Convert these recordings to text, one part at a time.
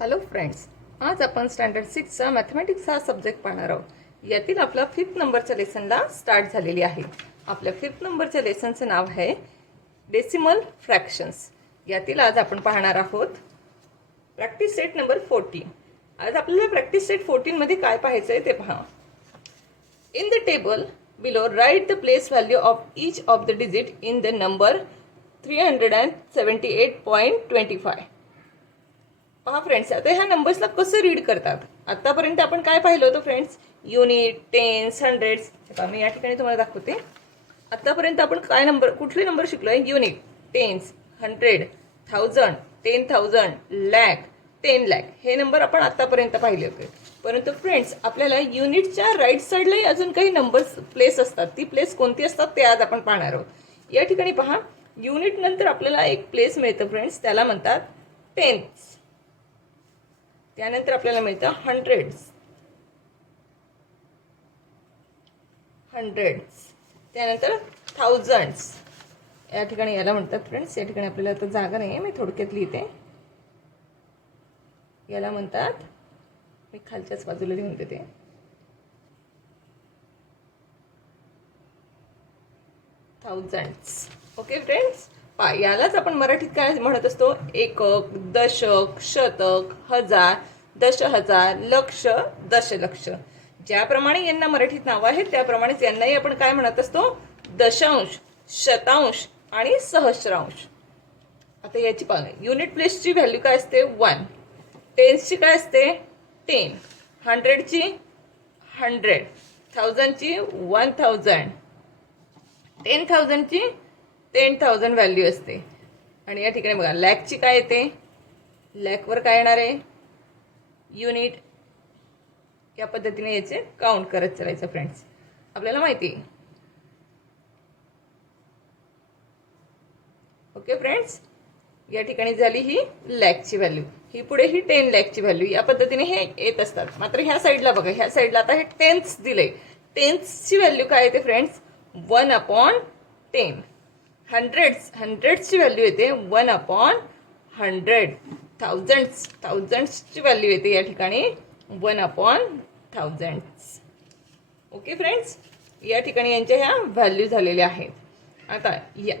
Hello friends, आज आपण standard 6चा mathematics हा सब्जेक्ट पाहणार आहोत. यातील आपला 5th नंबरच्या लेसनला स्टार्ट झालेली आहे. आपल्या 5th नंबरच्या लेसनचं नाव आहे डेसिमल फ्रॅक्शन्स. यातील आज आपण पाहणार आहोत प्रॅक्टिस सेट नंबर 14. आज आपल्याला प्रॅक्टिस सेट 14 मध्ये काय पाहायचं आहे ते पहा. In the table below, write the place value of each of the digit in the number 378.25. पहा फ्रेंड्स, आता ह्या नंबर्सला कसं रीड करतात. आतापर्यंत आपण काय पाहिलं होतं फ्रेंड्स? Unit, tens, hundreds. मी या ठिकाणी तुम्हाला दाखवते. आतापर्यंत आपण काय नंबर, कुठले नंबर शिकलोय? युनिट, टेन्स, 100, 1000, 10,000, लॅक, 10 लॅक हे नंबर आपण आतापर्यंत पाहिले होते. परंतु फ्रेंड्स, आपल्याला युनिटच्या राईट साईडलाही अजून काही नंबर्स प्लेस असतात. ती प्लेस कोणती असतात ते आज आपण पाहणार आहोत. या ठिकाणी पहा, युनिट नंतर आपल्याला एक प्लेस मिळतं फ्रेंड्स, त्याला म्हणतात टेन्स. त्यानंतर आपल्याला मिळतं हंड्रेड्स, त्यानंतर थाउजंड्स. या ठिकाणी याला म्हणतात फ्रेंड्स, या ठिकाणी आपल्याला आता जागा नाही आहे, मी थोडक्यात लिहिते. याला म्हणतात, मी खालच्याच बाजूला लिहून देते, थाउजंड्स. ओके फ्रेंड्स, यालाच आपण मराठीत काय म्हणत असतो? एकक, दशक, शतक, हजार, दशहजार, लक्ष, दशलक्ष. ज्याप्रमाणे यांना मराठीत नाव आहे त्याप्रमाणेच यांनाही आपण काय म्हणत असतो? दशांश, शतांश आणि सहस्रांश. आता याची पाहा, युनिट प्लेसची व्हॅल्यू काय असते? 1. टेन्सची काय असते? 10. हंड्रेडची 100. थाउजंडची 1000. 10,000ची 10,000 व्हॅल्यू असते. आणि या ठिकाणी बघा, लॅकची काय येते? लॅकवर काय येणार आहे? युनिट. या पद्धतीने याचे काउंट करत चालायचं फ्रेंड्स, आपल्याला माहिती. ओके फ्रेंड्स, या ठिकाणी झाली ही लॅकची व्हॅल्यू, ही पुढे ही 10 लॅकची व्हॅल्यू. या पद्धतीने हे येत असतात. मात्र ह्या साईडला बघा, ह्या साईडला आता हे टेन्स दिले. टेन्सची व्हॅल्यू काय येते फ्रेंड्स? 1/10. हंड्रेड्सची व्हॅल्यू येते 1/100. थाउजंड्सची व्हॅल्यू येते या ठिकाणी 1/1000. ओके फ्रेंड्स, या ठिकाणी यांच्या ह्या व्हॅल्यू झालेल्या आहेत. आता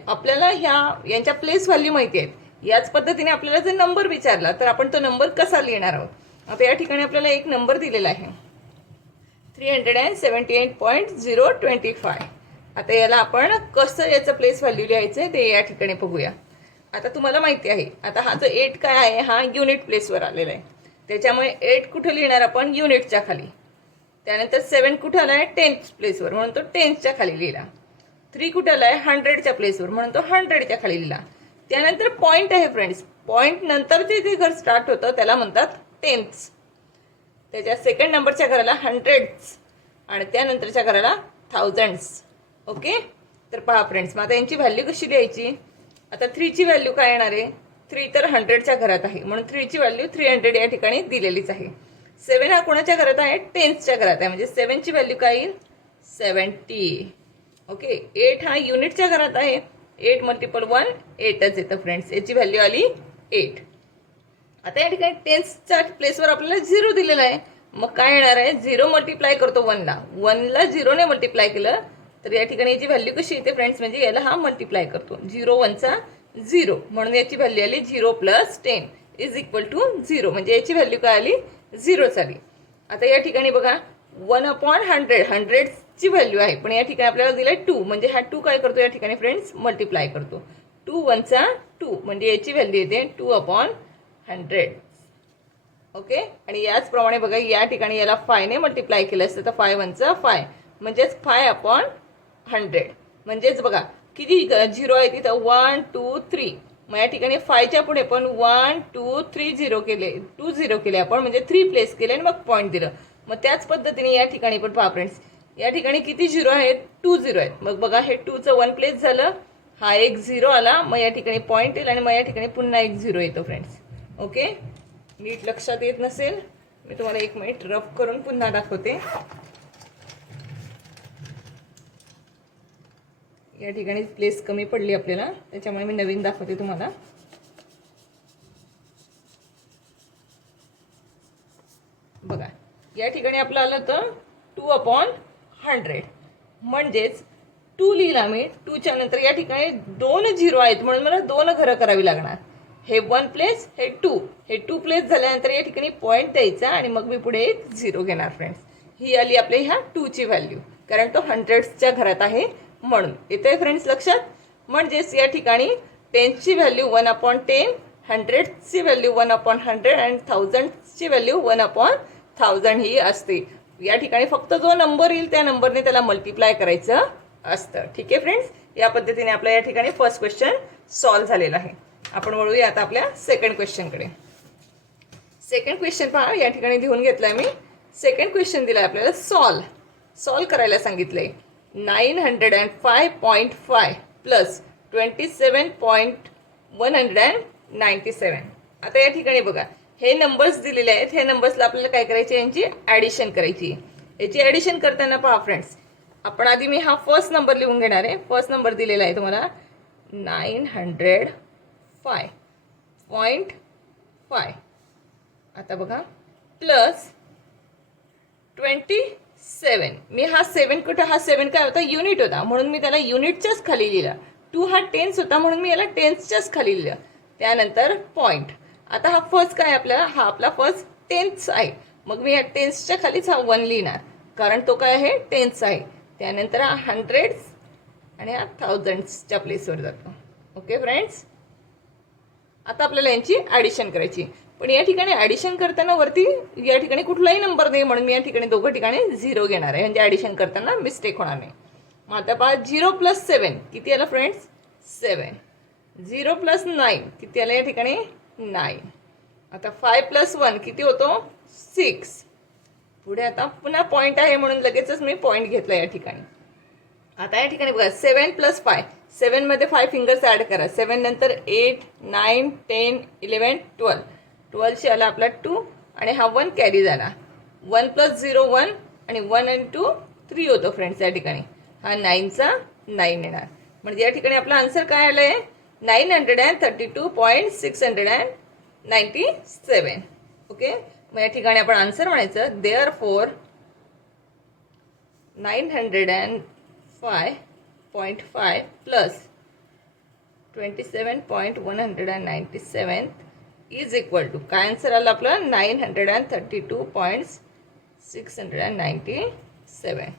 आपल्याला यांच्या प्लेस व्हॅल्यू माहिती आहेत. याच पद्धतीने आपल्याला जर नंबर विचारला तर आपण तो नंबर कसा लिहिणार आहोत? आता या ठिकाणी आपल्याला एक नंबर दिलेला आहे 378.025. आता याला आपण कसं याचं प्लेस व्हॅल्यू लिहायचं ते या ठिकाणी बघूया. आता तुम्हाला माहिती आहे, आता हा जो 8 काय आहे, हा युनिट प्लेसवर आलेला आहे. त्याच्यामुळे 8 कुठे लिहिणार आपण? युनिटच्या खाली. त्यानंतर 7 कुठे आला आहे? 10th प्लेसवर, म्हणून तो 10च्या खाली लिहिला. 3 कुठे आला आहे? 100च्या प्लेसवर, म्हणून तो 100च्या खाली लिहिला. त्यानंतर पॉईंट आहे फ्रेंड्स, पॉईंट नंतर जे घर स्टार्ट होतं त्याला म्हणतात टेन्स. त्याच्या सेकंड नंबरच्या घराला हंड्रेड्स आणि त्यानंतरच्या घराला थाउजंड्स. ओके, तर पहा फ्रेंड्स, मग आता यांची व्हॅल्यू कशी लिहायची? आता 3ची व्हॅल्यू काय येणार आहे? 3 तर 100च्या घरात आहे, म्हणून 3ची व्हॅल्यू 300 या ठिकाणी दिलेलीच आहे. 7 हा कोणाच्या घरात आहे? टेन्सच्या घरात आहे, म्हणजे 7ची व्हॅल्यू काय येईल? 70. ओके, 8 हा युनिटच्या घरात आहे. 8 मल्टिपल 1 8च येतं फ्रेंड्स, याची व्हॅल्यू आली 8. आता या ठिकाणी टेन्सच्या प्लेसवर आपल्याला 0 दिलेला आहे, मग काय येणार आहे? 0 मल्टिप्लाय करतो 1ला. 1ला 0ने मल्टिप्लाय केलं तर या ठिकाणी याची व्हॅल्यू कशी येते फ्रेंड्स? म्हणजे याला हा मल्टिप्लाय करतो. 0 1चा 0, म्हणून याची व्हॅल्यू आली 0 + 10 = 0, म्हणजे याची व्हॅल्यू काय आली? 0च आली. आता या ठिकाणी बघा, 1/100 हंड्रेडची व्हॅल्यू आहे, पण या ठिकाणी आपल्याला दिलाय 2, म्हणजे हा 2 काय करतो या ठिकाणी फ्रेंड्स? मल्टिप्लाय करतो. 2 1चा 2, म्हणजे याची व्हॅल्यू येते 2/100. ओके, आणि याचप्रमाणे बघा, या ठिकाणी याला 5ने मल्टिप्लाय केलं असतं तर 5 1चा 5, म्हणजेच 5/100. म्हणजेच बघा किती 0 आहे तिथं? 1 2 3. मग या ठिकाणी 5च्या पुढे पण 1 2 3 0 केले, 2 0 केले आपण, म्हणजे 3 प्लेस केले आणि मग पॉईंट दिलं. मग त्याच पद्धतीने या ठिकाणी पण पहा फ्रेंड्स, या ठिकाणी किती 0 आहेत? 2 0 आहेत. मग बघा, हे 2चं 1 प्लेस झालं, हा एक 0 आला, मग या ठिकाणी पॉईंट येईल आणि मग या ठिकाणी पुन्हा एक 0 येतो फ्रेंड्स. ओके, नीट लक्षात येत नसेल, मी तुम्हाला 1 मिनिट रफ करून पुन्हा दाखवते. या ठिकाणी प्लेस कमी पडली आपल्याला, त्याच्यामुळे मी नवीन दाखवते तुम्हाला. बघा या ठिकाणी आपलं आलं होतं 2/100, म्हणजेच 2 लिहिला मी. 2च्या नंतर या ठिकाणी 2 झिरो आहेत म्हणून मला 2 घरं करावी लागणार. हे 1 प्लेस, हे 2, हे 2 प्लेस झाल्यानंतर या ठिकाणी पॉईंट द्यायचा आणि मग मी पुढे एक झिरो घेणार फ्रेंड्स. ही आली आपली ह्या 2ची व्हॅल्यू, कारण तो हंड्रेड्सच्या घरात आहे म्हणून. येते फ्रेंड्स लक्षात? म्हणजेच या ठिकाणी 10ची व्हॅल्यू 1/10, हंड्रेडची व्हॅल्यू 1/100 आणि थाउजंडची व्हॅल्यू 1/1000 ही असते. या ठिकाणी फक्त जो नंबर येईल त्या नंबरने त्याला मल्टिप्लाय करायचं असतं. ठीक आहे फ्रेंड्स, या पद्धतीने आपला या ठिकाणी फर्स्ट क्वेश्चन सॉल्व्ह झालेला आहे. आपण वळूया आता आपल्या सेकंड क्वेश्चनकडे. सेकंड क्वेश्चन पहा, या ठिकाणी लिहून घेतलाय मी. सेकंड क्वेश्चन दिलाय आपल्याला सॉल्व्ह करायला सांगितलंय. 905.5 प्लस 27.197. आता या ठिकाणी बघा हे नंबर्स दिलेले आहेत. हे नंबर्सला आपल्याला काय करायचे, यांची ॲडिशन करायची. याची ॲडिशन करताना पहा फ्रेंड्स, आपण आधी मी हा फर्स्ट नंबर लिहून घेणार आहे. फर्स्ट नंबर दिलेला आहे तुम्हाला 905.5. आता बघा प्लस 27. मी हा 7 कुठं, हा 7 काय होता, युनिट होता म्हणून मी त्याला युनिटच्याच खाली लिहिला. 2 हा टेन्स होता म्हणून मी याला टेन्सच्याच खाली लिहिलं. त्यानंतर पॉईंट. आता हा फर्स्ट काय आपल्याला, हा आपला फर्स्ट टेन्स आहे, मग मी या टेन्सच्या खालीच हा 1 लिहिणार कारण तो काय आहे, टेन्स आहे. त्यानंतर हा हंड्रेड्स आणि हा थाउजंड्सच्या प्लेसवर जातो. ओके फ्रेंड्स, आता आपल्याला यांची ॲडिशन करायची. पण या ठिकाणी ॲडिशन करताना वरती या ठिकाणी कुठलाही नंबर नाही म्हणून मी या ठिकाणी दोघं ठिकाणी 0 घेणार आहे, म्हणजे ॲडिशन करताना मिस्टेक होणार नाही. मग आता पहा 0 + 7 किती आलं फ्रेंड्स, 7. 0 + 9 किती आलं या ठिकाणी, 9. आता 5 + 1 किती होतो, 6. पुढे आता पुन्हा पॉईंट आहे म्हणून लगेचच मी पॉईंट घेतला या ठिकाणी. आता या ठिकाणी बघा 7 + 5, 7 मध्ये 5 फिंगर्स ॲड करा. 7 नंतर 8, 9, 10, 11, 12. 12शी आला आपला 2 आणि हा 1 कॅरी झाला. 1 + 0 1 आणि 1 आणि 2 3 होतो फ्रेंड्स. या ठिकाणी हा 9चा 9 येणार. म्हणजे या ठिकाणी आपला आन्सर काय आलं आहे, 932.697. ओके, मग या ठिकाणी आपण आन्सर म्हणायचं therefore 905.5 plus 27.197 is equal to, काय आन्सर आलं आपलं, 932.697.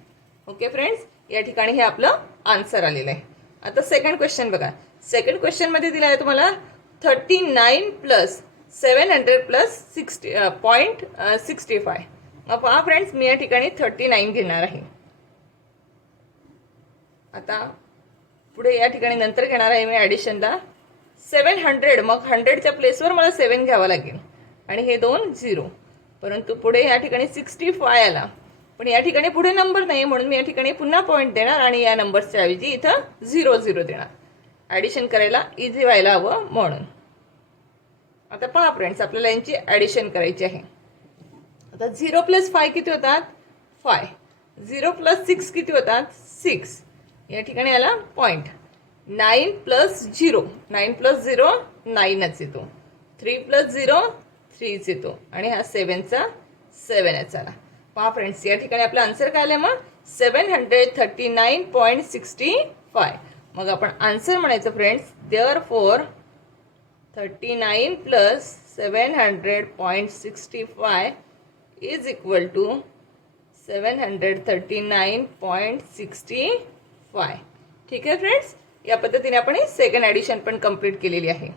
ओके फ्रेंड्स, या ठिकाणी हे आपलं आन्सर आलेलं आहे. आता सेकंड क्वेश्चन बघा. सेकंड क्वेश्चनमध्ये दिला आहे तुम्हाला 39 + 700 + 60.65. मग पहा फ्रेंड्स, मी या ठिकाणी 39 घेणार आहे. आता पुढे या ठिकाणी नंतर घेणार आहे मी ॲडिशनला 700. मग 100च्या प्लेसवर मला 7 घ्यावं लागेल आणि हे 2 0. परंतु पुढे या ठिकाणी 65 आला, पण या ठिकाणी पुढे नंबर नाही म्हणून मी या ठिकाणी पुन्हा पॉईंट देणार आणि या नंबर्सच्या ऐवजी इथं 0 0 देणार, ॲडिशन करायला इझी व्हायला हवं म्हणून. आता पहा फ्रेंड्स, आपल्याला यांची ॲडिशन करायची आहे. आता 0 + 5 किती होतात, 5. 0 + 6 किती होतात, 6. या ठिकाणी आला पॉईंट. 9 + 0, 9 + 0 9च येतो. 3 + 0 3च येतो आणि हा 7चा 7च आला. पहा फ्रेंड्स, या ठिकाणी आपला आन्सर काय आलं, मग 739.65. मग आपण आन्सर म्हणायचं friends therefore 39 + 700.65 is equal to 739.65. ठीक आहे फ्रेंड्स, या पद्धतीने आपण सेकंड ॲडिशन पण कंप्लीट केलेली आहे.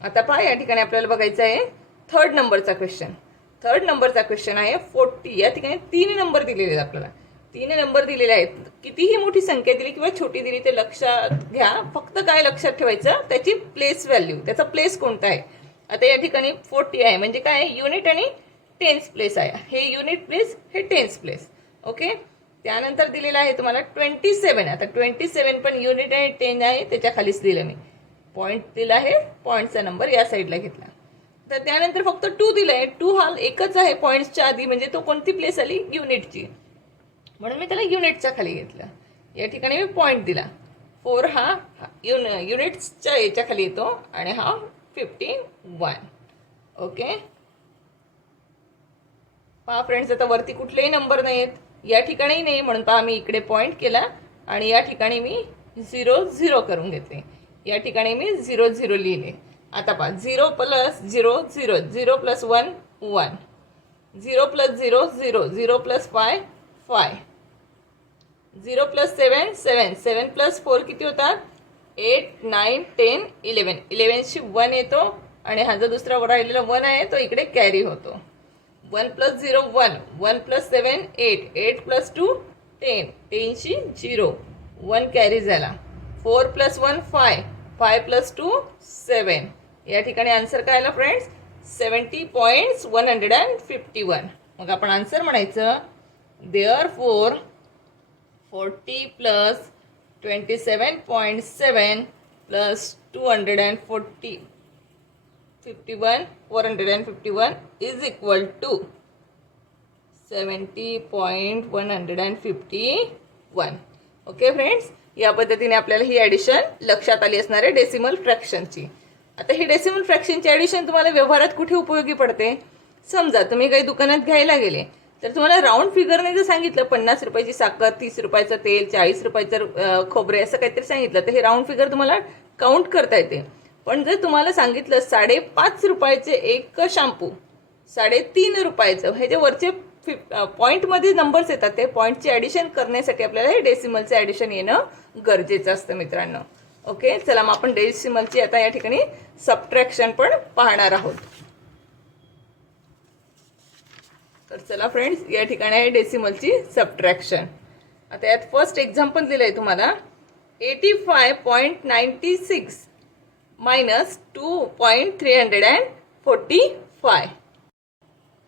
आता पहा या ठिकाणी आपल्याला बघायचं आहे थर्ड नंबरचा क्वेश्चन. थर्ड नंबरचा क्वेश्चन आहे 40. या ठिकाणी 3 नंबर दिलेले आहेत आपल्याला. 3 नंबर दिलेले आहेत. कितीही मोठी संख्या दिली किंवा छोटी दिली ते लक्षात घ्या. फक्त काय लक्षात ठेवायचं, त्याची प्लेस व्हॅल्यू, त्याचा प्लेस कोणता आहे. आता या ठिकाणी 40 आहे म्हणजे काय, युनिट आणि टेन्स प्लेस आहे. हे युनिट प्लेस, हे टेन्स प्लेस. ओके, त्यानंतर दिलेलं आहे तुम्हाला 27. आता 27 पण युनिट आणि 10 आहे, त्याच्या खालीच दिलं मी. पॉईंट दिला आहे, पॉईंटचा नंबर या साईडला घेतला. तर त्यानंतर फक्त 2 दिलं आहे. 2 हा एकच आहे पॉईंट्सच्या आधी, म्हणजे तो कोणती प्लेस आली, युनिटची, म्हणून मी त्याला युनिटच्या खाली घेतलं. या ठिकाणी मी पॉईंट दिला. 4 हा युनिट्सच्या याच्या खाली येतो आणि हा 51. ओके, पहा फ्रेंड्स, आता वरती कुठलेही नंबर नाही आहेत, या ठिकाणी नाही, म्हणून पहा मी इकडे पॉईंट केला आणि या ठिकाणी मी 0 0 करून घेतले. या ठिकाणी मी 0 0 लिहिले. आता पहा 0 plus 0 0, 0 plus 1 1, 0 plus 0 0, 0 plus 5 5, 0 plus 7 7, 7 plus 4 किती होतात? 8 9 10 11, 11शी 1 येतो आणि हा जो दुसरा राहिलेला 1 आहे तो इकडे कॅरी होतो. 1 प्लस 0 1, 1 प्लस 7 8, 8 प्लस 2 10, 10शी 0, 1 कॅरी झाला. 4 प्लस 1 5, 5 प्लस 2 7. या ठिकाणी आन्सर काय आला फ्रेंड्स? 70.151. मग आपण आन्सर म्हणायचं therefore 40 plus 27.7 plus 240 51 451 is equal to 70.151. Okay friends, या पद्धतीने आपल्याला ही ॲडिशन लक्षात आली असणार आहे डेसिमल फ्रॅक्शनची. आता ही डेसिमल फ्रॅक्शनची ॲडिशन तुम्हाला व्यवहारात कुठे उपयोगी पडते? समजा तुम्ही काही दुकानात घ्यायला गेले तर तुम्हाला राऊंड फिगरने जर सांगितलं 50 रुपयाची साखर, 30 रुपयाचं तेल, 40 रुपयाचं खोबरे असं काहीतरी सांगितलं तर हे राऊंड फिगर तुम्हाला काउंट करता येते. पण जर तुम्हाला सांगितलं 5.5 रुपयाचे एक शॅम्पू, 3.5 रुपयाचं, हे जे वरचे पॉईंटमध्ये नंबर्स येतात ते पॉईंटची ॲडिशन करण्यासाठी आपल्याला हे डेसिमलचं ॲडिशन येणं गरजेचं असतं मित्रांनो. ओके, चला मग आपण डेसिमलची आता या ठिकाणी सबट्रॅक्शन पण पाहणार आहोत. तर चला फ्रेंड्स, या ठिकाणी आहे डेसिमलची सबट्रॅक्शन. आता यात फर्स्ट एक्झाम्पल दिलं आहे तुम्हाला 85.96 मायनस 2.345.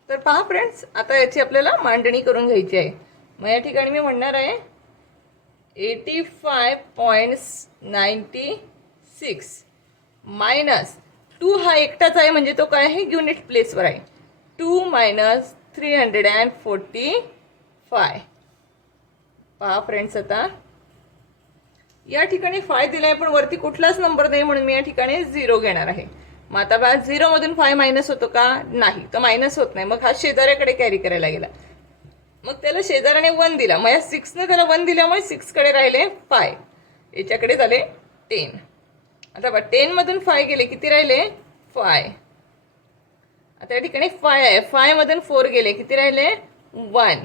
तर पहा फ्रेंड्स, आता याची आपल्याला मांडणी करून घ्यायची आहे. मग या ठिकाणी मी म्हणणार आहे 85.96 मायनस 2 हा एकटाच आहे म्हणजे तो काय आहे? युनिट प्लेसवर आहे. 2 मायनस 345. पहा फ्रेंड्स, आता या ठिकाणी 5 दिला आहे पण वरती कुठलाच नंबर नाही म्हणून मी या ठिकाणी 0 घेणार आहे. मग आता बघा 0 मधून 5 मायनस होतो का? नाही, तर मायनस होत नाही. मग हा शेजाऱ्याकडे कॅरी करायला गेला, मग त्याला शेजाऱ्याने 1 दिला, मग या 6ने त्याला 1 दिल्यामुळे 6 कडे राहिले 5, याच्याकडे झाले 10. आता बघा 10 मधून 5 गेले, किती राहिले? 5. आता या ठिकाणी 5 आहे, 5 मधून 4 गेले, किती राहिले? 1.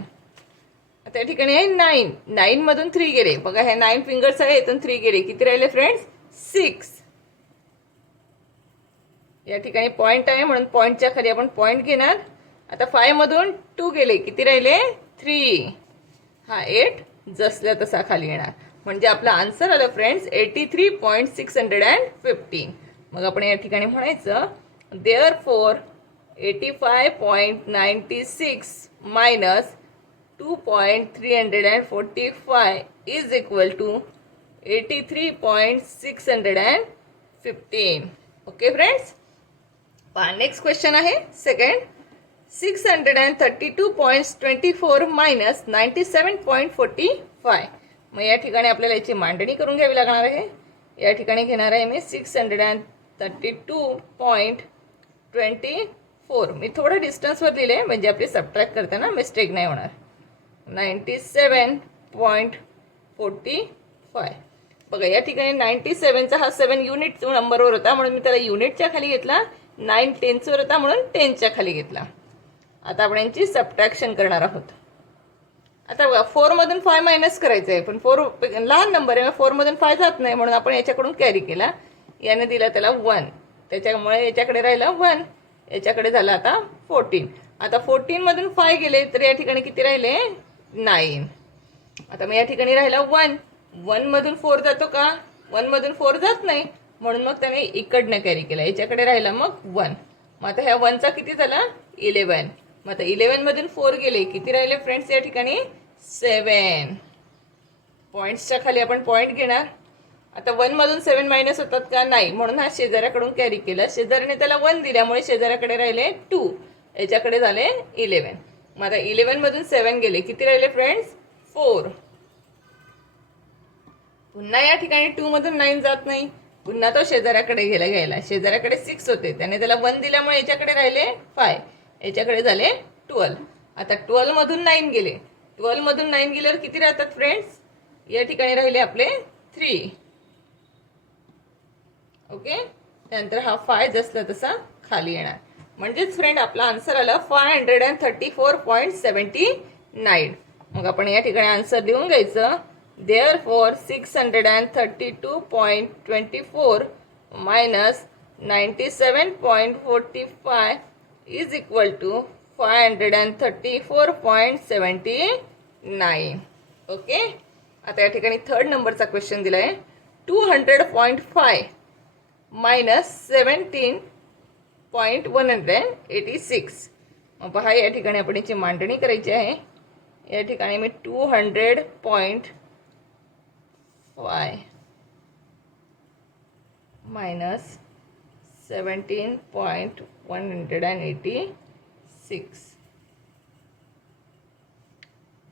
आता या ठिकाणी आहे 9, 9 मधून 3 गेले, बघा हे 9 फिंगर्स आहे, इथून 3 गेले, किती राहिले फ्रेंड्स? 6. या ठिकाणी पॉईंट आहे म्हणून पॉईंटच्या खाली आपण पॉईंट घेणार. आता 5 मधून 2 गेले, किती राहिले? 3. हा 8 जसल्या तसा खाली येणार, म्हणजे आपला आन्सर आलं फ्रेंड्स 83.615. मग आपण या ठिकाणी म्हणायचं therefore 85.96 minus 2.345 is equal to 83.615. Okay friends, पहा नेक्स्ट क्वेश्चन आहे सेकंड. 632.24 मायनस 97.45. मग या ठिकाणी आपल्याला याची मांडणी करून घ्यावी लागणार आहे. या ठिकाणी घेणार आहे मी 632.24. मी थोडं डिस्टन्सवर दिले म्हणजे आपली सबट्रॅक्ट करताना मिस्टेक नाही होणार. 97.45. बघा या ठिकाणी 97चा हा 7 युनिट नंबरवर होता म्हणून मी त्याला युनिटच्या खाली घेतला. 9 टेन्सवर होता म्हणून 10च्या खाली घेतला. आता आपण यांची सबट्रॅक्शन करणार आहोत. आता बघा 4 मधून 5 मायनस करायचं आहे पण 4 लहान नंबर आहे, 4 मधून 5 जात नाही म्हणून आपण याच्याकडून कॅरी केला. याने दिला त्याला 1, त्याच्यामुळे याच्याकडे राहिला 1, याच्याकडे झाला आता 14. आता 14 मधून 5 गेले तर या ठिकाणी किती राहिले? 9. आता मग या ठिकाणी राहिला 1, 1 मधून 4 जातो का? 1 मधून 4 जात नाही म्हणून मग त्याने इकडनं कॅरी केला, याच्याकडे राहिला मग 1. मग आता ह्या 1चा किती झाला? 11. मग आता 11 मधून 4 गेले, किती राहिले फ्रेंड्स? या ठिकाणी 7. पॉईंट्सच्या खाली आपण पॉईंट घेणार. आता 1 मधून 7 मायनस होतात का? नाही, म्हणून हा शेजाऱ्याकडून कॅरी केला. शेजाऱ्याने त्याला 1 दिल्यामुळे शेजाऱ्याकडे राहिले 2, याच्याकडे झाले 11. मग आता 11 मधून 7 गेले, किती राहिले फ्रेंड्स? 4. पुन्हा या ठिकाणी 2 मधून 9 जात नाही, पुन्हा तो शेजाऱ्याकडे घ्यायला. शेजाऱ्याकडे 6 होते, त्याने त्याला 1 दिल्यामुळे याच्याकडे राहिले 5, याच्याकडे झाले 12. आता 12 मधून 9 गेले, 12 मधून 9 गेल्यावर किती राहतात फ्रेंड्स? या ठिकाणी राहिले आपले 3. ओके, त्यानंतर हा 5 जसला तसा खाली येणार. म्हणजेच फ्रेंड आपला आन्सर आला 534.79. मग आपण या ठिकाणी आन्सर लिहून घ्यायचं. Therefore 632.24 minus 97.45 is equal to 534.79. Okay, आता या ठिकाणी थर्ड नंबरचा क्वेश्चन दिलाय. 200.5 मायनस 17.186. मग पहा, या ठिकाणी आपण याची मांडणी करायची आहे. या ठिकाणी मी 200.5 मायनस 17.186.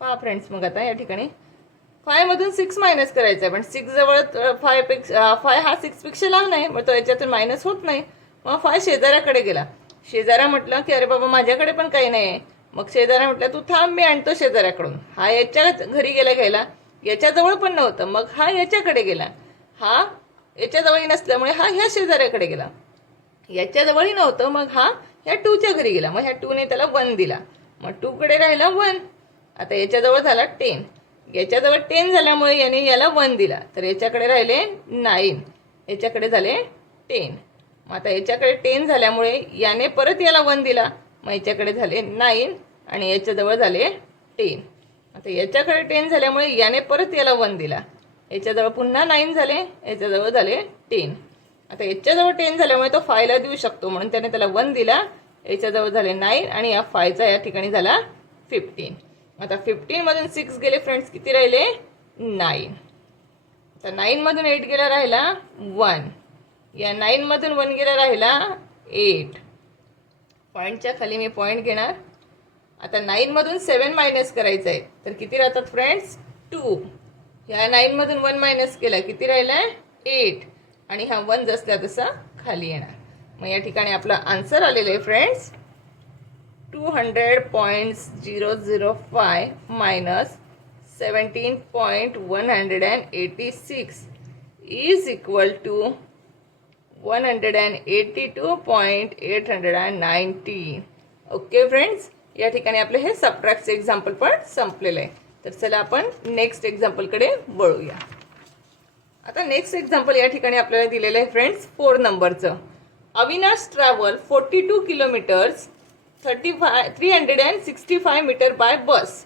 पहा फ्रेंड्स, मग आता या ठिकाणी 5 मधून 6 मायनस करायचं आहे, पण 6 जवळ 5 हा 6 पेक्षा लहान आहे, मग तो याच्यातून मायनस होत नाही. मग 5 शेजाऱ्याकडे गेला. शेजारा म्हटलं की अरे बाबा माझ्याकडे पण काही नाही आहे. मग शेजारा म्हटलं तू थांब, मी आणतो शेजाऱ्याकडून. हा याच्या घरी गेला घ्यायला, याच्याजवळ पण नव्हतं, मग हा याच्याकडे गेला. हा याच्याजवळही नसल्यामुळे हा ह्या शेजाऱ्याकडे गेला. याच्याजवळही नव्हतं, मग हा ह्या 2च्या घरी गेला. मग ह्या 2ने त्याला 1 दिला. मग 2 कडे राहिला 1. आता याच्याजवळ झाला 10. याच्याजवळ 10 झाल्यामुळे याने याला 1 दिला, तर याच्याकडे राहिले 9. याच्याकडे झाले 10. मग आता याच्याकडे 10 झाल्यामुळे याने परत याला 1 दिला, मग याच्याकडे झाले 9 आणि याच्याजवळ झाले 10. आता याच्याकडे 10 झाल्यामुळे याने परत याला 1 दिला, याच्याजवळ पुन्हा 9 झाले, याच्याजवळ झाले 10. आता याच्याजवळ 10 झाल्यामुळे तो 5ला देऊ शकतो, म्हणून त्याने त्याला 1 दिला, याच्याजवळ झाले 9 आणि या 5चा या ठिकाणी झाला 15. आता 15 मधून 6 गेले फ्रेंड्स, किती राहिले? 9. आता 9 मधून 8 गेला राहिला 1. या 9 मधून 1 गेला राहिला 8. पॉईंटच्या खाली मी पॉईंट घेणार. आता 9 मधून 7 मायनस करायचं आहे, तर किती राहतात फ्रेंड्स? 2. या 9 मधून 1 मायनस केला, किती राहिलाय? 8. आणि हा 1 जसला तसा खाली येणार. मग या ठिकाणी आपला आन्सर आलेला आहे friends 200.005 minus 17.186 is equal to 182.819. Okay friends, या ठिकाणी आपले हे सबट्रॅक्टचे एक्झाम्पल पण संपलेलं आहे. तर चला आपण नेक्स्ट एक्झाम्पलकडे वळूया. आता नेक्स्ट एक्झाम्पल या ठिकाणी आपल्याला दिलेलं आहे फ्रेंड्स 4 नंबरचं. Avinash travel 42 kilometres 365 metre by bus,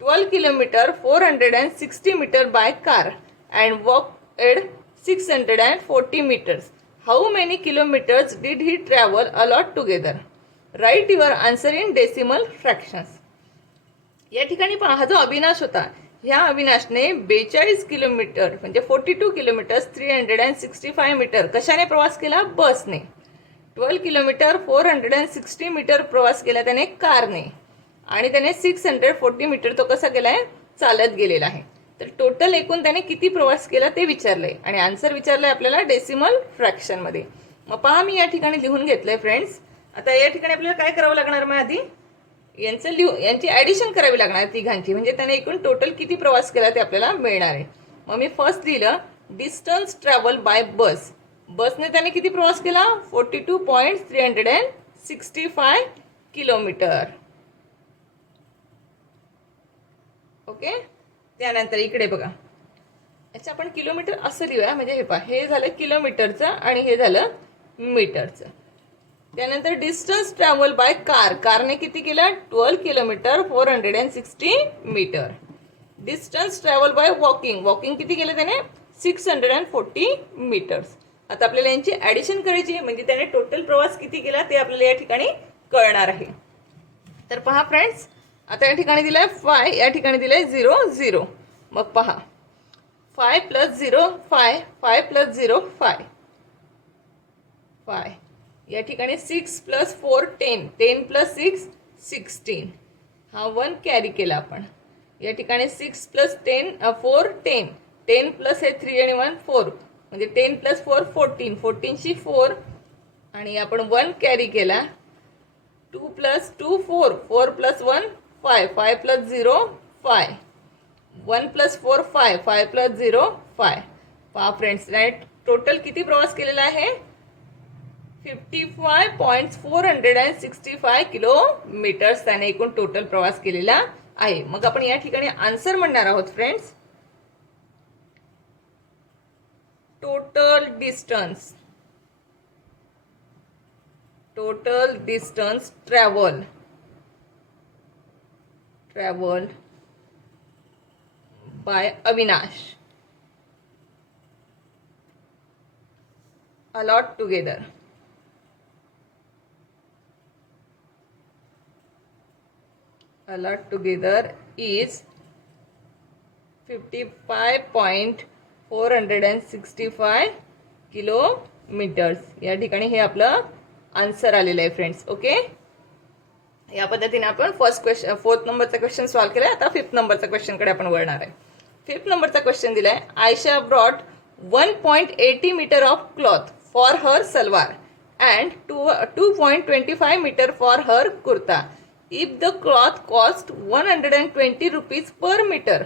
12 kilometre 460 metre by car and walked 640 meters. How many kilometers did he travel all together? Write your answer in decimal fractions. या ठिकाणी पहा, हा जो अविनाश होता, ह्या अविनाशने 42 किलोमीटर म्हणजे 42 किलोमीटर 365 मीटर कशाने प्रवास केला? बसने. 12 किलोमीटर 460 मीटर प्रवास केला त्याने कारने, आणि त्याने 640 मीटर तो कसा केलाय? चालत गेलेला आहे. तर टोटल एकूण त्याने किती प्रवास केला ते विचारलंय आणि आन्सर विचारलंय आपल्याला डेसिमल फ्रॅक्शन मध्ये. मग पहा, मी या ठिकाणी लिहून घेतलंय फ्रेंड्स. आता या ठिकाणी आपल्याला काय करावं लागणार? मग आधी यांची ॲडिशन करावी लागणार तिघांची, म्हणजे त्याने एकूण टोटल किती प्रवास केला ते आपल्याला मिळणार आहे. मग मी फर्स्ट लिहिलं डिस्टन्स ट्रॅव्हल बाय बस. बसने त्याने किती प्रवास केला? 42.365 किलोमीटर. ओके, त्यानंतर इकडे बघा, याचं आपण किलोमीटर असं लिहूया, म्हणजे हे पहा, हे झालं किलोमीटरचं आणि हे झालं मीटरचं. त्यानंतर डिस्टन्स ट्रॅव्हल बाय कार, कारने किती केलं? 12 kilometre 460 metre. Distance travel by walking, walking किती केलं त्याने? 640 मीटर्स. आता आपल्याला यांची ॲडिशन करायची आहे, म्हणजे त्याने टोटल प्रवास किती केला ते आपल्याला या ठिकाणी कळणार आहे. तर पहा फ्रेंड्स, आता या ठिकाणी दिलाय 5, या ठिकाणी दिलाय 0 0. मग पहा, 5 + 0 5, 5 + 0 5, 5. या ठिकाणी 6 + 4 10, 10 + 6 16. हा 1 कॅरी केला आपण. या ठिकाणी 6 + 10 4 10, 10 + हे 3 आणि 1 4, म्हणजे 10 + 4 14, 14शी 4 आणि आपण 1 कॅरी केला. 2 plus 2 4, 4 plus 1 5, 5 plus 0 5, 1 plus 4 5, 5 plus 0 5. पहा फ्रेंड्स, राईट टोटल किती प्रवास केलेला आहे? 55.465 किलोमीटर्स त्याने एकूण टोटल प्रवास केलेला आहे. मग आपण या ठिकाणी आन्सर म्हणणार आहोत friends. Total distance travel by Avinash altogether is 55.465 kilometres. या ठिकाणी हे आपलं आन्सर आलेलं आहे फ्रेंड्स. ओके, या पद्धतीने आपण फोर्थ नंबरचा क्वेश्चन सॉल्व्ह केलाय. आता 5th नंबरचा क्वेश्चन कडे आपण वळणार आहे. 5th नंबरचा क्वेश्चन दिलाय, Ayesha brought 1.80 metre of cloth for her salwar and 2.25 metre for her kurta. If the cloth cost 120 rupees per meter,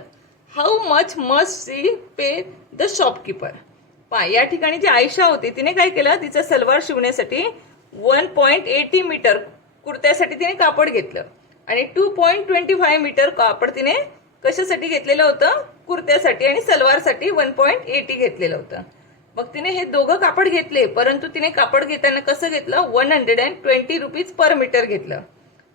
how much must she pay the shopkeeper? या ठिकाणी जी आयशा होती तिने काय केलं, तिचं सलवार शिवण्यासाठी 1.80 मीटर कुर्त्यासाठी तिने कापड घेतलं आणि 2.25 मीटर कापड तिने कशासाठी घेतलेलं होतं? कुर्त्यासाठी आणि सलवारसाठी 1.80 घेतलेलं होतं. मग तिने हे दोघं कापड घेतले, परंतु तिने कापड घेताना कसं घेतलं? 120 रुपीज पर मीटर घेतलं.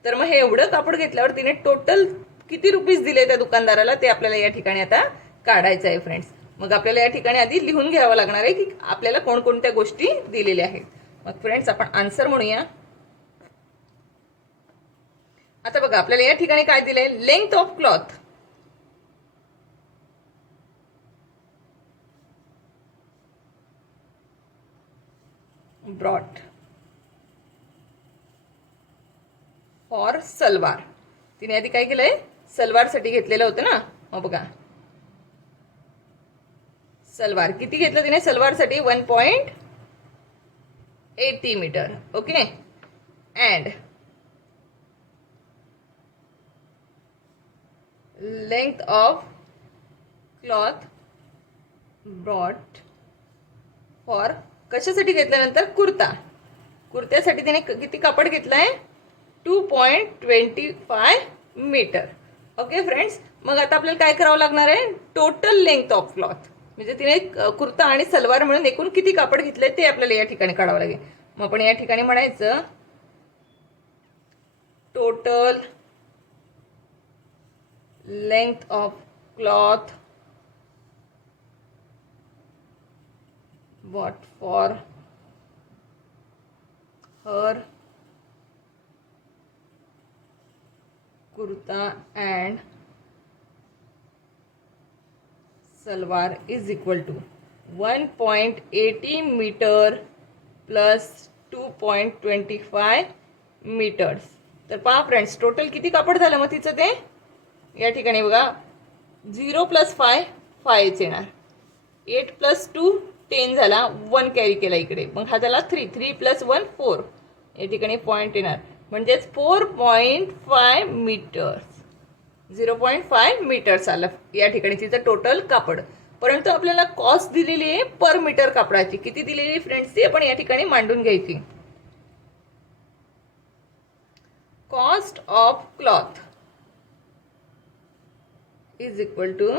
तर मग हे एवढं कापड घेतल्यावर तिने टोटल किती रुपीज दिले त्या दुकानदाराला ते आपल्याला या ठिकाणी आता काढायचं आहे फ्रेंड्स. मग आपल्याला या ठिकाणी आधी लिहून घ्यावं लागणार आहे की आपल्याला कोणकोणत्या गोष्टी दिलेल्या आहेत. मग फ्रेंड्स आपण आन्सर म्हणूया. आता बघा आपल्याला या ठिकाणी काय दिलंय? Length of cloth, brought for salwar. तिने आधी काय केलंय? सलवारसाठी घेतलेलं होतं ना. मग बघा सलवार किती घेतलं तिने? सलवारसाठी 1.80 metre. Okay, and length of cloth brought for कशासाठी घेतल्यानंतर? कुर्ता. कुर्त्यासाठी तिने किती कापड घेतलंय? 2.25 मीटर. ओके फ्रेंड्स, मग आता आपल्याला काय करावं लागणार आहे? टोटल लेंथ ऑफ क्लॉथ, म्हणजे तिने कुर्ता आणि सलवार मिळून एकूण किती कापड घेतलंय ते आपल्याला या ठिकाणी काढावं लागेल. मग आपण या ठिकाणी म्हणायचं total length of cloth bought for her kurta and salwar is equal to 1.80 meter plus 2.25 meters. तर पहा फ्रेंड्स टोटल किती कापड झालं मग तिचं ते? या ठिकाणी बघा 0 plus 5 5 येणार, 8 plus 2 10 झाला, 1 कॅरी केला इकडे, मग हा झाला 3 plus 1 4. या ठिकाणी पॉईंट येणार म्हणजेच 4.5 मीटर्स, 0.5 मीटर्स आलं या ठिकाणी तिचं टोटल कापड. परंतु आपल्याला कॉस्ट दिलेली आहे पर मीटर कापडाची. किती दिलेली फ्रेंड्स ती आपण या ठिकाणी मांडून घ्यायची. Cost of cloth is equal to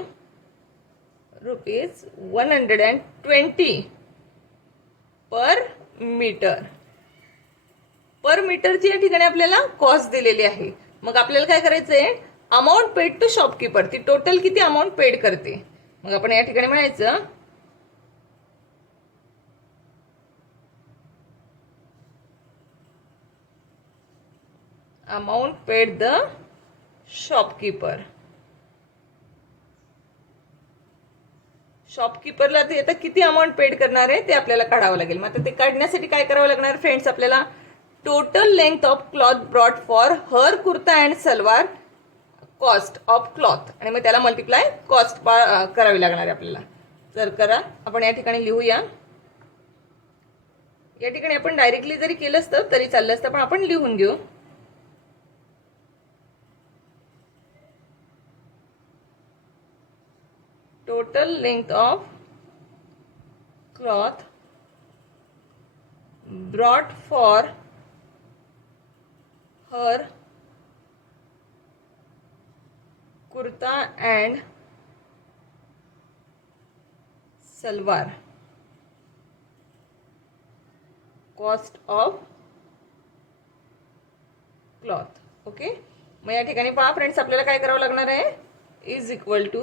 ₹120 per metre. Per मीटरची या ठिकाणी आपल्याला कॉस्ट दिलेली आहे. मग आपल्याला काय करायचंय? Amount paid to shopkeeper. ती टोटल किती अमाऊंट पेड करते? मग आपण या ठिकाणी म्हणायचं अमाऊंट पेड द शॉपकीपर. शॉपकीपरला ते आता किती अमाऊंट पेड करणार आहे ते आपल्याला काढावं लागेल. मग आता ते काढण्यासाठी काय करावं लागणार फ्रेंड्स? आपल्याला total length of cloth brought for her kurta and salwar cost of cloth आणि मग त्याला मल्टिप्लाय कॉस्ट करावी लागणार आहे आपल्याला. तर करा आपण या ठिकाणी लिहूया. या ठिकाणी आपण डायरेक्टली जरी केलं असतं तरी चाललं असतं, पण आपण लिहून घेऊ. total length of cloth brought for her kurta and salwar. Cost of cloth. Okay, मग या ठिकाणी पहा फ्रेंड्स, आपल्याला काय करावं लागणार आहे, इज इक्वल टू,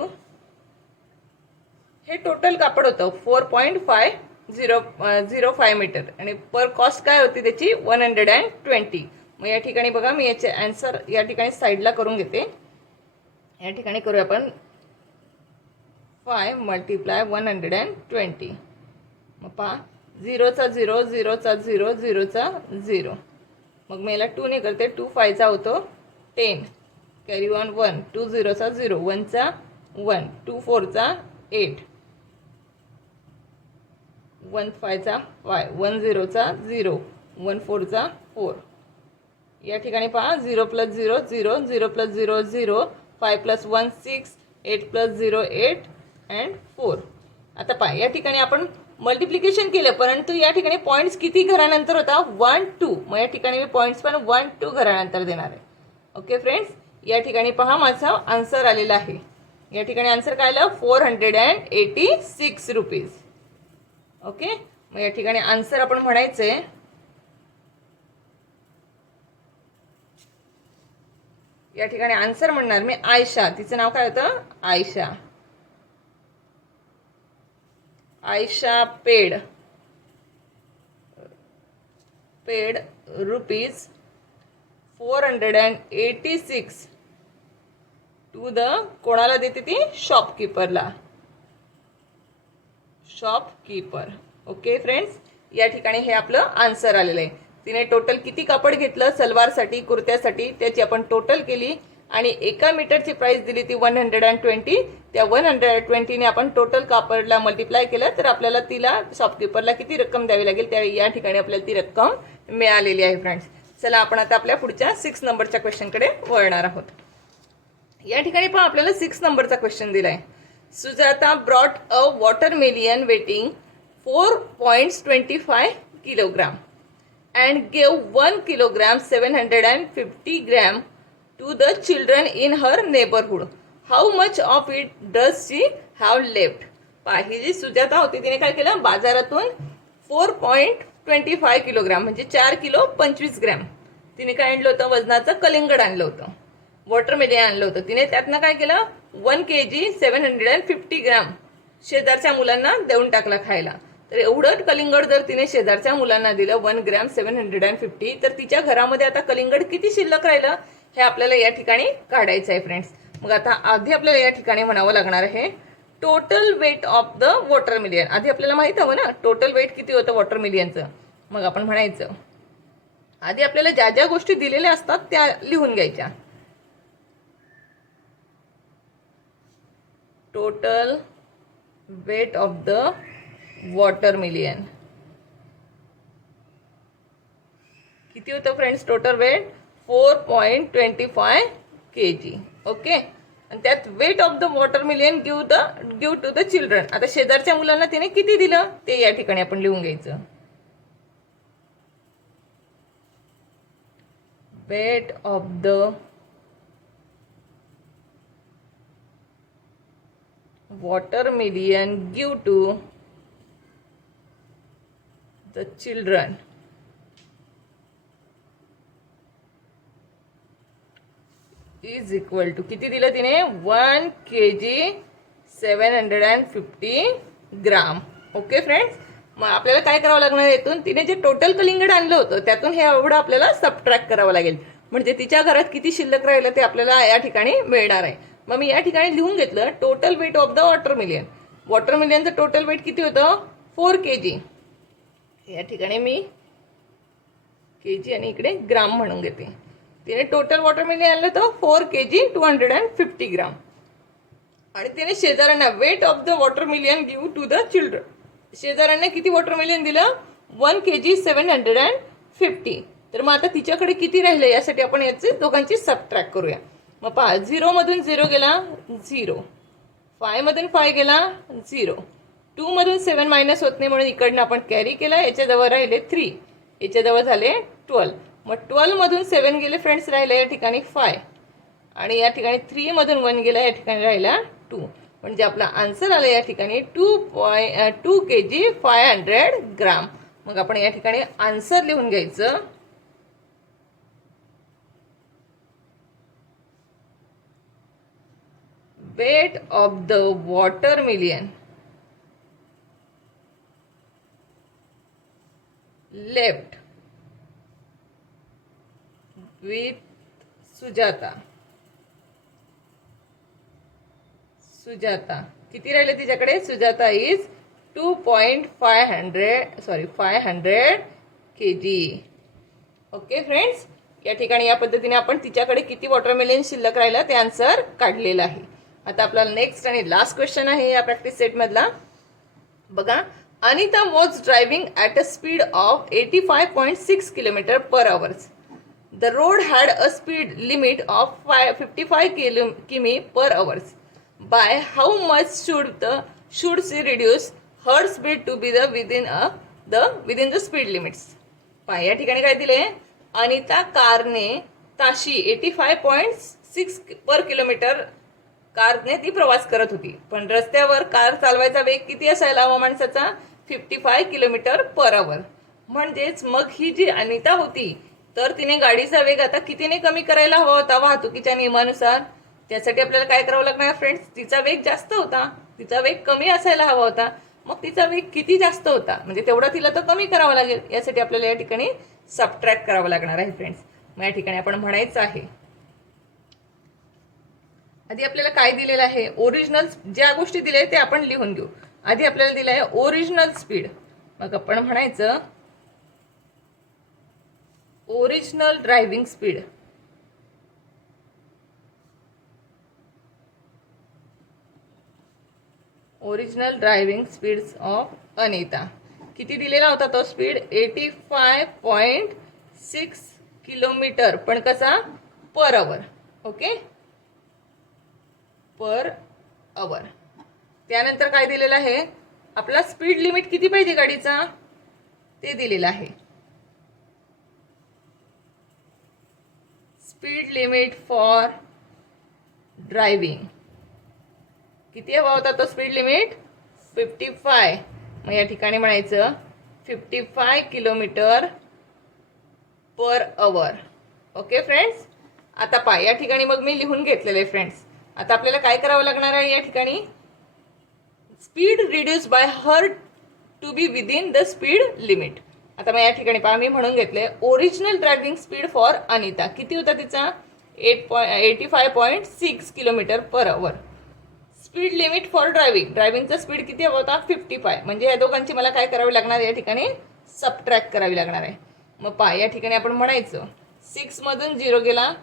हे टोटल कापड होतं 4.505 मीटर आणि पर कॉस्ट काय होती त्याची 120. मग या ठिकाणी बघा, मी याचे आन्सर या ठिकाणी साईडला करून घेते. या ठिकाणी करूया आपण 5 मल्टिप्लाय 120. मग पहा, 0चा 0, 0चा 0, 0चा 0. मग मी याला 2 ने करते. 2 5 होतो 10, कॅरी ऑन 1, 2 0चा 0, 1चा 1, 2 4चा 8, 1 5चा 5, 1 0चा 0, 1 4चा 4. या ठिकाणी पहा, 0 + 0 0, 0 + 0 0, 5 + 1 6, 8 + 0 8 and 4. आता पहा, या ठिकाणी आपण मल्टिप्लिकेशन केलं, परंतु या ठिकाणी पॉईंट्स किती घरानंतर होता, 1 2. मग या ठिकाणी मी पॉईंट्स पण 1 2 घरानंतर देणार आहे. ओके फ्रेंड्स, या ठिकाणी पहा माझा आन्सर आलेला आहे. या ठिकाणी आन्सर काय आलं, 486 रुपीज. ओके, मग या ठिकाणी आन्सर आपण म्हणायचंय, या ठिकाणी आन्सर म्हणणार मी आयशा. तिचं नाव काय होतं, Ayesha. Ayesha paid rupees 486 to the, कोणाला देते ती, शॉपकीपरला. शॉपकीपर. ओके फ्रेंड्स, या ठिकाणी हे आपलं आन्सर आलेलं आहे. तिने टोटल किती कापड घेतलं सलवारसाठी, कुर्त्यासाठी, त्याची आपण टोटल केली आणि एका मीटरची प्राइस दिली ती 120. त्या 120 ने आपण टोटल कापडला मल्टिप्लाय केलं तर आपल्याला तिला शॉपकीपरला किती रक्कम द्यावी लागेल, त्या या ठिकाणी आपल्याला ती रक्कम मिळालेली आहे फ्रेंड्स. चला आपण आता आपल्या पुढच्या 6 नंबरच्या क्वेश्चनकडे वळणार आहोत. या ठिकाणी पण आपल्याला 6 नंबरचा क्वेश्चन दिलाय. Sujata brought a watermelon weighing 4.25 kilogram and gave 1 kilogram 750 gram to the children in her neighborhood. How much of it does she have left? ही जी सुजाता होती तिने काय केलं, बाजारातून 4.25 किलोग्राम म्हणजे 4 किलो 25 ग्रॅम तिने काय आणलं होतं, वजनाचं कलिंगड आणलं होतं, वॉटरमेलन आणलं होतं. तिने त्यातनं काय केलं, 1 kg 750 ग्रॅम शेजारच्या मुलांना देऊन टाकला खायला. तर एवढं कलिंगड जर तिने शेजारच्या मुलांना दिलं 1 ग्रॅम 750, तर तिच्या घरामध्ये आता कलिंगड किती शिल्लक राहिलं हे आपल्याला या ठिकाणी काढायचं आहे फ्रेंड्स. मग आता आधी आपल्याला या ठिकाणी म्हणावं लागणार आहे टोटल वेट ऑफ द वॉटरमेलियन. आधी आपल्याला माहित हवं ना टोटल वेट किती होतं वॉटरमेलियनचं. मग आपण म्हणायचं, आधी आपल्याला ज्या ज्या गोष्टी दिलेल्या असतात त्या लिहून घ्यायच्या. Total weight of the watermelon किती होतं friends, total weight 4.25 kg. Okay, आणि त्यात weight of the watermelon give to the children. आता शेजारच्या मुलांना तिने किती दिलं ते या ठिकाणी आपण लिहून घ्यायचं. Weight of the watermelon give to the children is equal to किती दिलं तिने 1 kg 750 ग्राम. ओके फ्रेंड्स, मग आपल्याला काय करावं लागणार यातून, तिने जे टोटल कलिंगड आणलं होतं त्यातून हे एवढं आपल्याला सबट्रॅक्ट करावं लागेल, म्हणजे तिच्या घरात किती शिल्लक राहिलं ते आपल्याला या ठिकाणी मिळणार आहे. मग मी या ठिकाणी लिहून घेतलं total weight of the watermelon. वॉटरमेलियनचं टोटल वेट किती होतं 4 kg. या ठिकाणी मी kg आणि इकडे ग्राम म्हणून घेते. तिने टोटल वॉटरमेलियन आणलं होतं 4 kg 250 ग्राम. आणि तिने शेजाऱ्यांना weight of the watermelon give to the children, शेजाऱ्यांना किती वॉटरमेलियन दिलं 1 kg 750. तर मग आता तिच्याकडे किती राहिले यासाठी आपण याचे दोघांची सबट्रॅक्ट करूया. मग पहा 0 मधून 0 गेला 0, 5 मधून 5 गेला 0. 2 मधून 7 मायनस होत नाही म्हणून इकडनं आपण कॅरी केला. याच्याजवळ राहिले 3, याच्याजवळ झाले 12. मग 12 मधून 7 गेले फ्रेंड्स, राहिलं या ठिकाणी 5 आणि या ठिकाणी 3 मधून 1 गेला, या ठिकाणी राहिला 2. म्हणजे आपला आन्सर आला या ठिकाणी 2 kg 500 ग्राम. मग आपण या ठिकाणी आन्सर लिहून घ्यायचं. weight of the watermelon left with Sujata. Sujata किती राहिले तिच्याकडे? Sujata is 500 kg. Okay friends, या ठिकाणी या पद्धतीने आपण तिच्याकडे किती वॉटरमेलन शिल्लक राहिला ते आन्सर काढलेलं आहे. आता आपला नेक्स्ट आणि लास्ट क्वेश्चन आहे या प्रॅक्टिस सेट मधला. बघा, Anita was driving at a speed of 85.6 km/h. The road had a speed limit of 55 km/h. By how much should she reduce her speed to be within the speed limits? पहा या ठिकाणी काय दिले? अनिता कारने ताशी 85.6 पर kilometre कारने ती प्रवास करत होती, पण रस्त्यावर कार चालवायचा वेग किती असायला हवा माणसाचा? 55 km/h. म्हणजेच मग ही जी अनिता होती तर तिने गाडीचा वेग आता कितीने कमी करायला हवा होता वाहतुकीच्या नियमानुसार? त्यासाठी आपल्याला काय करावं लागणार फ्रेंड्स? तिचा वेग जास्त होता, तिचा वेग कमी असायला हवा होता. मग तिचा वेग किती जास्त होता म्हणजे तेवढा तिला तो कमी करावा लागेल. यासाठी आपल्याला या ठिकाणी सबट्रॅक्ट करावं लागणार आहे फ्रेंड्स. मग या ठिकाणी आपण म्हणायचं आहे, आधी आपल्याला काय दिलेलं आहे? ओरिजिनल ज्या गोष्टी दिल्या ते आपण लिहून घेऊ. आधी आपल्याला दिलं आहे ओरिजिनल स्पीड. मग आपण म्हणायचं original driving speed. Original driving speeds of Anita. किती दिलेला होता तो स्पीड? 85.6 किलोमीटर, पण कसा? Per hour. Okay, per hour. त्यानंतर काय दिलेलं आहे? आपला स्पीड लिमिट किती पाहिजे गाडीचा ते दिलेलं आहे. स्पीड लिमिट फॉर ड्रायव्हिंग किती हवा होता तो स्पीड लिमिट? 55. मग या ठिकाणी म्हणायचं 55 km/h. ओके फ्रेंड्स, आता पहा या ठिकाणी मग मी लिहून घेतलेले फ्रेंड्स. आता आपल्याला काय करावं लागणार आहे या ठिकाणी? Speed reduce by her to be within the speed limit. आता मग या ठिकाणी पहा मी म्हणून घेतले original driving speed for Anita. किती होता तिचा? 85.6 km/h. स्पीड लिमिट फॉर ड्रायव्हिंगचा स्पीड किती हवा होता? 55. म्हणजे या दोघांची मला काय करावी लागणार? या ठिकाणी सबट्रॅक्ट करावी लागणार आहे. मग पहा या ठिकाणी आपण म्हणायचं 6 मधून 0 गेला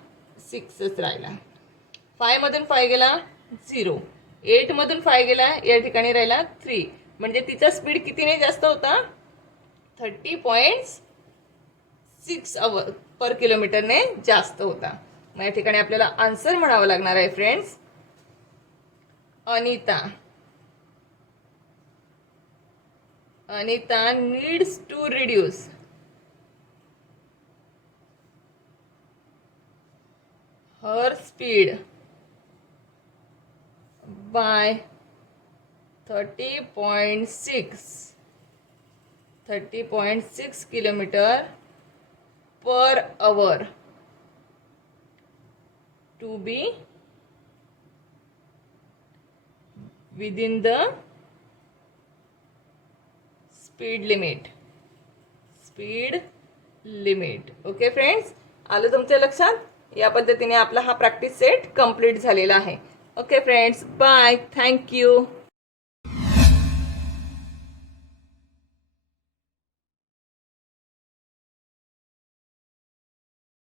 6च राहिला. 5 मधून 5 गेला 0. 8 मधून 5 गेला या ठिकाणी राहिला 3. म्हणजे तिचा स्पीड कितीने जास्त होता? 30.6 पर किलोमीटरने जास्त होता. मग या ठिकाणी आपल्याला आन्सर म्हणावं लागणार आहे friends. Anita needs to reduce her speed by 30.6 km/h to be within the speed limit. Okay friends, आलं तुमच्या लक्षात? या पद्धतीने आपला हा प्रॅक्टिस सेट कंप्लीट झालेला आहे. Okay friends, bye, thank you.